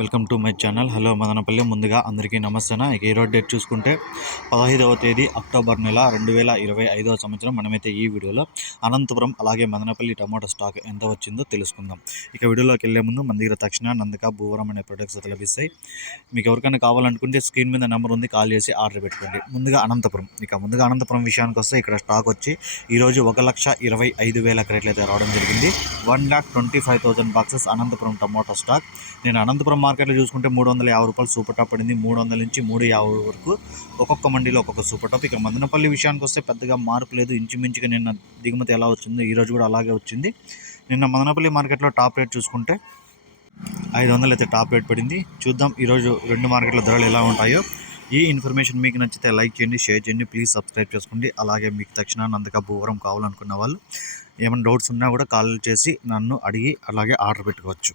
Welcome to my channel. Hello Madanapalle. ముందుగా అందరికీ నమస్తేనా? ఇక ఈరోజు డేట్ చూసుకుంటే పదహైదవ తేదీ అక్టోబర్ నెల రెండు వేల ఇరవై ఐదవ సంవత్సరం. మనమైతే ఈ వీడియోలో అనంతపురం అలాగే మదనపల్లి టమాటో స్టాక్ ఎంత వచ్చిందో తెలుసుకుందాం. ఇక వీడియోలోకి వెళ్ళే ముందు మన దగ్గర తక్షణ నందక భూవరం అనే ప్రొడక్ట్స్ అయితే లభిస్తాయి. మీకు ఎవరికైనా కావాలనుకుంటే స్క్రీన్ మీద నెంబర్ ఉంది కాల్ చేసి ఆర్డర్ పెట్టుకోండి. ముందుగా అనంతపురం. ఇక ముందుగా అనంతపురం విషయానికి వస్తే ఇక్కడ స్టాక్ వచ్చి ఈరోజు ఒక లక్ష ఇరవై ఐదు వేల క్రేట్లు అయితే రావడం జరిగింది. One lakh twenty five thousand boxes Anantapur tomato stock నేను అనంతపురం మార్కెట్లో చూసుకుంటే మూడు వందల యాభై రూపాయలు సూపర్ టాప్ పడింది. మూడు వందల నుంచి మూడు యాభై వరకు ఒక్కొక్క మండీలో ఒక్కొక్క సూపర్ టాప్. ఇక మదనపల్లి విషయానికి వస్తే పెద్దగా మార్పు లేదు. ఇంచుమించుగా నిన్న దిగుమతి ఎలా వచ్చిందో ఈ రోజు కూడా అలాగే వచ్చింది. నిన్న మదనపల్లి మార్కెట్లో టాప్ రేట్ చూసుకుంటే ఐదు వందలు అయితే టాప్ రేట్ పడింది. చూద్దాం ఈరోజు రెండు మార్కెట్ల ధరలు ఎలా ఉంటాయో. ఈ ఇన్ఫర్మేషన్ మీకు నచ్చితే లైక్ చేయండి షేర్ చేయండి ప్లీజ్ సబ్స్క్రైబ్ చేసుకోండి. అలాగే మీకు తక్షణాన్ని నందక భూవరం కావాలనుకున్న వాళ్ళు ఏమైనా డౌట్స్ ఉన్నా కూడా కాల్ చేసి నన్ను అడిగి అలాగే ఆర్డర్ పెట్టుకోవచ్చు.